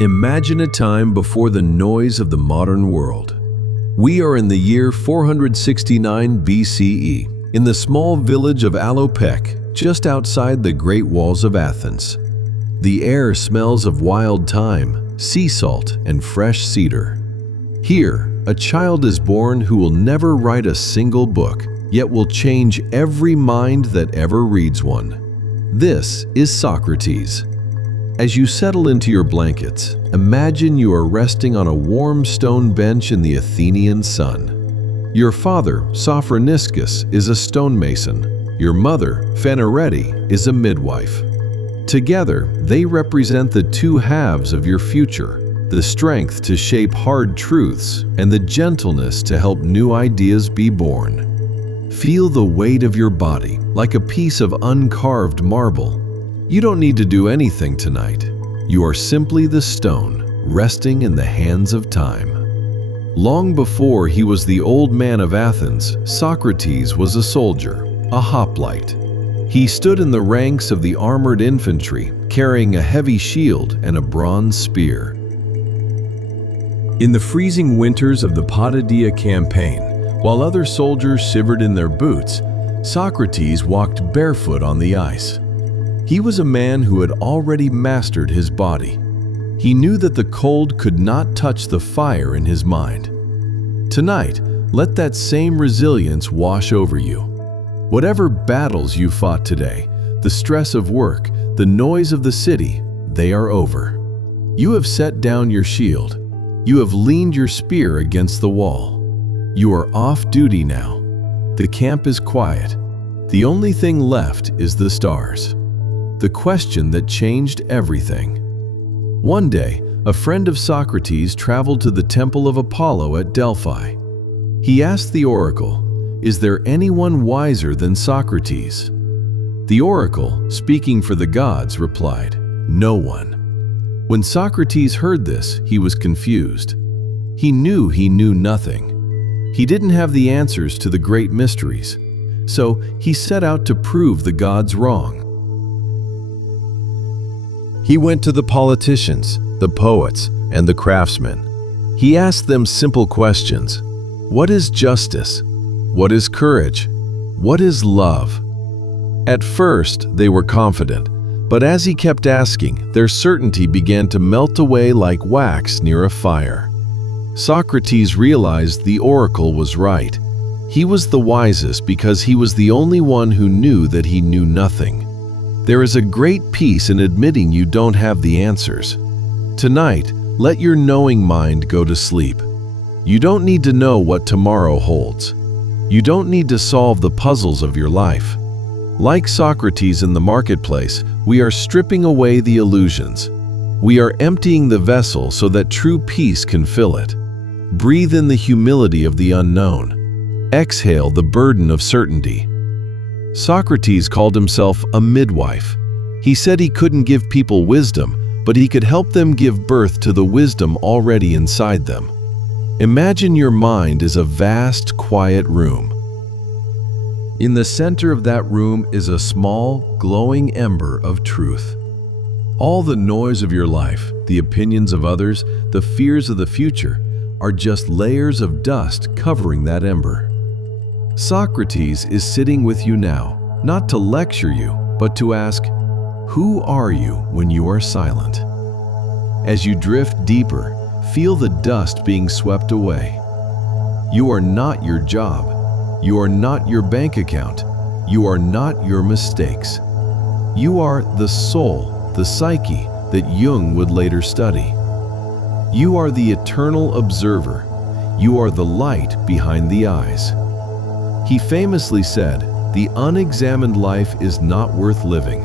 Imagine a time before the noise of the modern world. We are in the year 469 BCE, in the small village of Alopec, just outside the Great Walls of Athens. The air smells of wild thyme, sea salt, and fresh cedar. Here, a child is born who will never write a single book, yet will change every mind that ever reads one. This is Socrates. As you settle into your blankets, imagine you are resting on a warm stone bench in the Athenian sun. Your father, Socrates, is a stonemason. Your mother, Phanerete, is a midwife. Together, they represent the two halves of your future, the strength to shape hard truths and the gentleness to help new ideas be born. Feel the weight of your body like a piece of uncarved marble. You don't need to do anything tonight. You are simply the stone, resting in the hands of time. Long before he was the old man of Athens, Socrates was a soldier, a hoplite. He stood in the ranks of the armored infantry, carrying a heavy shield and a bronze spear. In the freezing winters of the Potidaea campaign, while other soldiers shivered in their boots, Socrates walked barefoot on the ice. He was a man who had already mastered his body. He knew that the cold could not touch the fire in his mind. Tonight, let that same resilience wash over you. Whatever battles you fought today, the stress of work, the noise of the city, they are over. You have set down your shield. You have leaned your spear against the wall. You are off duty now. The camp is quiet. The only thing left is the stars. The question that changed everything. One day, a friend of Socrates traveled to the temple of Apollo at Delphi. He asked the oracle, "Is there anyone wiser than Socrates?" The oracle, speaking for the gods, replied, "No one." When Socrates heard this, he was confused. He knew nothing. He didn't have the answers to the great mysteries, so he set out to prove the gods wrong. He went to the politicians, the poets, and the craftsmen. He asked them simple questions. What is justice? What is courage? What is love? At first, they were confident, but as he kept asking, their certainty began to melt away like wax near a fire. Socrates realized the oracle was right. He was the wisest because he was the only one who knew that he knew nothing. There is a great peace in admitting you don't have the answers. Tonight, let your knowing mind go to sleep. You don't need to know what tomorrow holds. You don't need to solve the puzzles of your life. Like Socrates in the marketplace, we are stripping away the illusions. We are emptying the vessel so that true peace can fill it. Breathe in the humility of the unknown. Exhale the burden of certainty. Socrates called himself a midwife. He said he couldn't give people wisdom, but he could help them give birth to the wisdom already inside them. Imagine your mind is a vast, quiet room. In the center of that room is a small, glowing ember of truth. All the noise of your life, the opinions of others, the fears of the future, are just layers of dust covering that ember. Socrates is sitting with you now, not to lecture you, but to ask, who are you when you are silent? As you drift deeper, feel the dust being swept away. You are not your job. You are not your bank account. You are not your mistakes. You are the soul, the psyche that Jung would later study. You are the eternal observer. You are the light behind the eyes. He famously said, "The unexamined life is not worth living."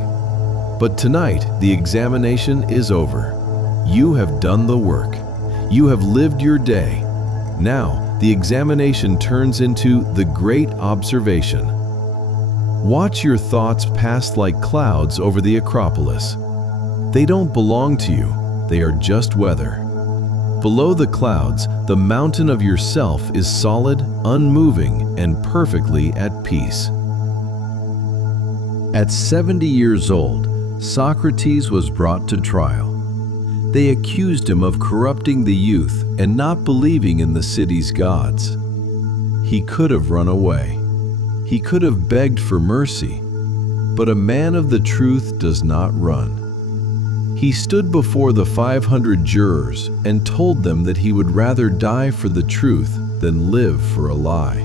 But tonight, the examination is over. You have done the work. You have lived your day. Now, the examination turns into the great observation. Watch your thoughts pass like clouds over the Acropolis. They don't belong to you. They are just weather. Below the clouds, the mountain of yourself is solid, unmoving, and perfectly at peace. At 70 years old, Socrates was brought to trial. They accused him of corrupting the youth and not believing in the city's gods. He could have run away. He could have begged for mercy, but a man of the truth does not run. He stood before the 500 jurors and told them that he would rather die for the truth than live for a lie.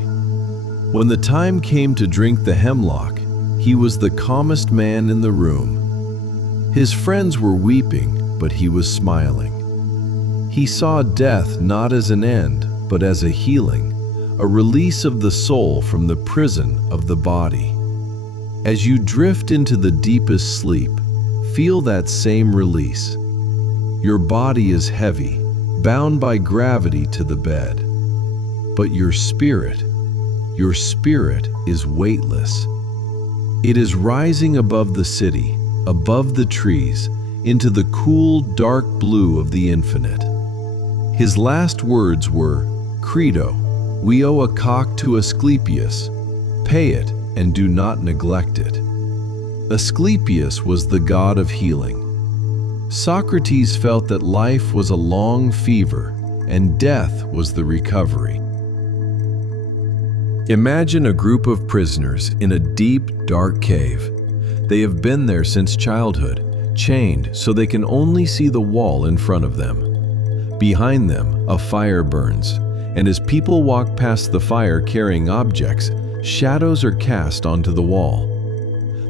When the time came to drink the hemlock, he was the calmest man in the room. His friends were weeping, but he was smiling. He saw death not as an end, but as a healing, a release of the soul from the prison of the body. As you drift into the deepest sleep, feel that same release. Your body is heavy, bound by gravity to the bed. But your spirit is weightless. It is rising above the city, above the trees, into the cool, dark blue of the infinite. His last words were, "Credo, we owe a cock to Asclepius. Pay it and do not neglect it." Asclepius was the god of healing. Socrates felt that life was a long fever and death was the recovery. Imagine a group of prisoners in a deep, dark cave. They have been there since childhood, chained so they can only see the wall in front of them. Behind them, a fire burns, and as people walk past the fire carrying objects, shadows are cast onto the wall.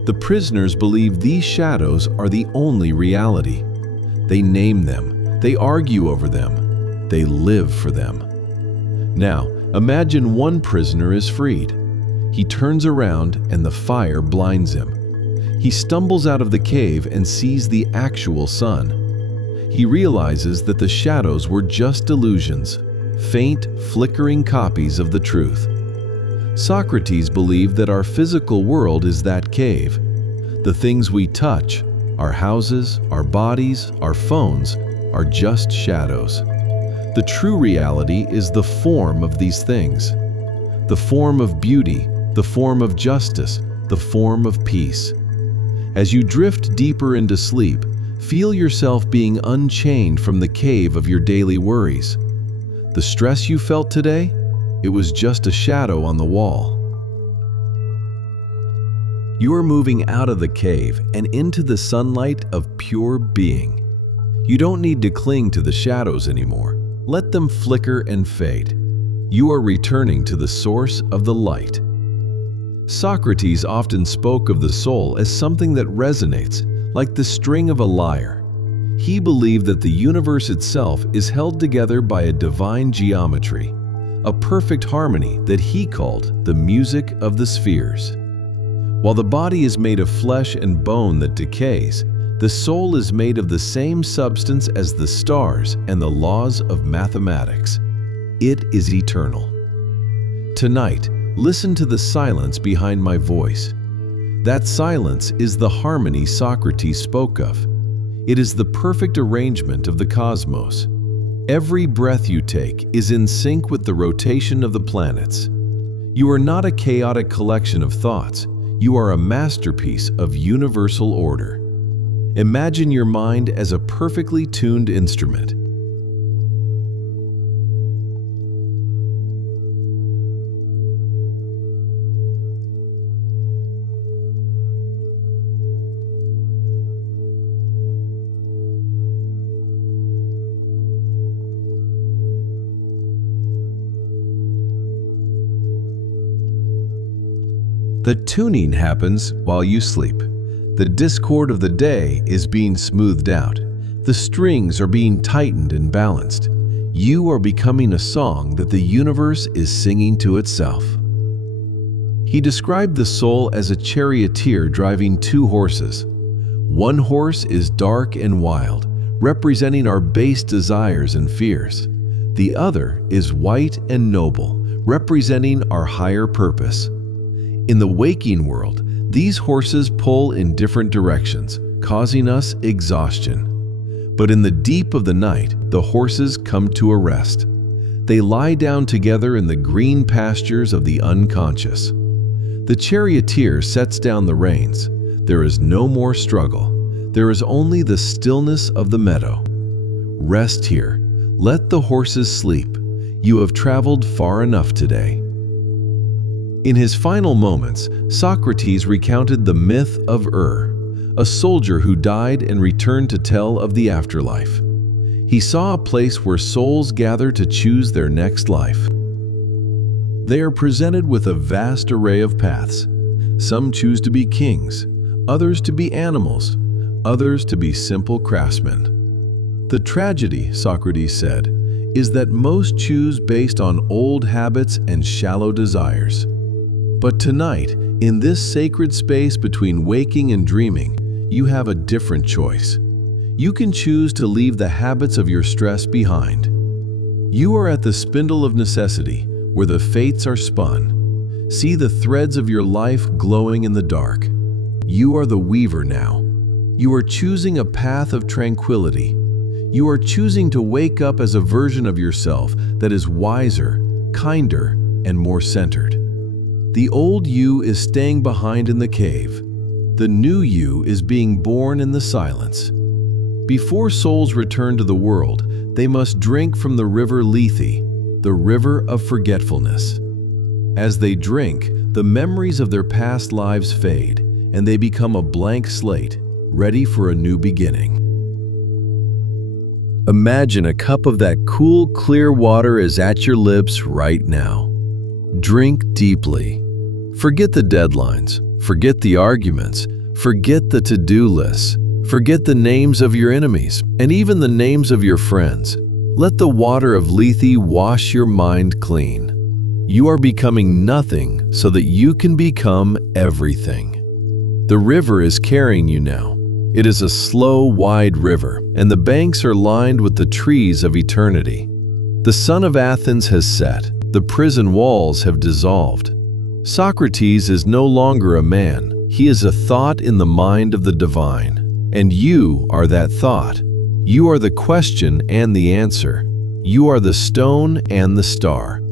The prisoners believe these shadows are the only reality. They name them, they argue over them, they live for them. Now, imagine one prisoner is freed. He turns around and the fire blinds him. He stumbles out of the cave and sees the actual sun. He realizes that the shadows were just illusions, faint, flickering copies of the truth. Socrates believed that our physical world is that cave. The things we touch, our houses, our bodies, our phones, are just shadows. The true reality is the form of these things. The form of beauty, the form of justice, the form of peace. As you drift deeper into sleep, feel yourself being unchained from the cave of your daily worries. The stress you felt today? It was just a shadow on the wall. You are moving out of the cave and into the sunlight of pure being. You don't need to cling to the shadows anymore. Let them flicker and fade. You are returning to the source of the light. Socrates often spoke of the soul as something that resonates, like the string of a lyre. He believed that the universe itself is held together by a divine geometry, a perfect harmony that he called the music of the spheres. While the body is made of flesh and bone that decays, the soul is made of the same substance as the stars and the laws of mathematics. It is eternal. Tonight, listen to the silence behind my voice. That silence is the harmony Socrates spoke of. It is the perfect arrangement of the cosmos. Every breath you take is in sync with the rotation of the planets. You are not a chaotic collection of thoughts. You are a masterpiece of universal order. Imagine your mind as a perfectly tuned instrument. The tuning happens while you sleep. The discord of the day is being smoothed out. The strings are being tightened and balanced. You are becoming a song that the universe is singing to itself. He described the soul as a charioteer driving two horses. One horse is dark and wild, representing our base desires and fears. The other is white and noble, representing our higher purpose. In the waking world, these horses pull in different directions, causing us exhaustion. But in the deep of the night, the horses come to a rest. They lie down together in the green pastures of the unconscious. The charioteer sets down the reins. There is no more struggle. There is only the stillness of the meadow. Rest here. Let the horses sleep. You have traveled far enough today." In his final moments, Socrates recounted the myth of a soldier who died and returned to tell of the afterlife. He saw a place where souls gather to choose their next life. They are presented with a vast array of paths. Some choose to be kings, others to be animals, others to be simple craftsmen. The tragedy, Socrates said, is that most choose based on old habits and shallow desires. But tonight, in this sacred space between waking and dreaming, you have a different choice. You can choose to leave the habits of your stress behind. You are at the spindle of necessity, where the fates are spun. See the threads of your life glowing in the dark. You are the weaver now. You are choosing a path of tranquility. You are choosing to wake up as a version of yourself that is wiser, kinder, and more centered. The old you is staying behind in the cave. The new you is being born in the silence. Before souls return to the world, they must drink from the river Lethe, the river of forgetfulness. As they drink, the memories of their past lives fade, and they become a blank slate, ready for a new beginning. Imagine a cup of that cool, clear water is at your lips right now. Drink deeply. Forget the deadlines, forget the arguments, forget the to-do lists, forget the names of your enemies, and even the names of your friends. Let the water of Lethe wash your mind clean. You are becoming nothing so that you can become everything. The river is carrying you now. It is a slow, wide river, and the banks are lined with the trees of eternity. The sun of Athens has set. The prison walls have dissolved. Socrates is no longer a man. He is a thought in the mind of the divine. And you are that thought. You are the question and the answer. You are the stone and the star.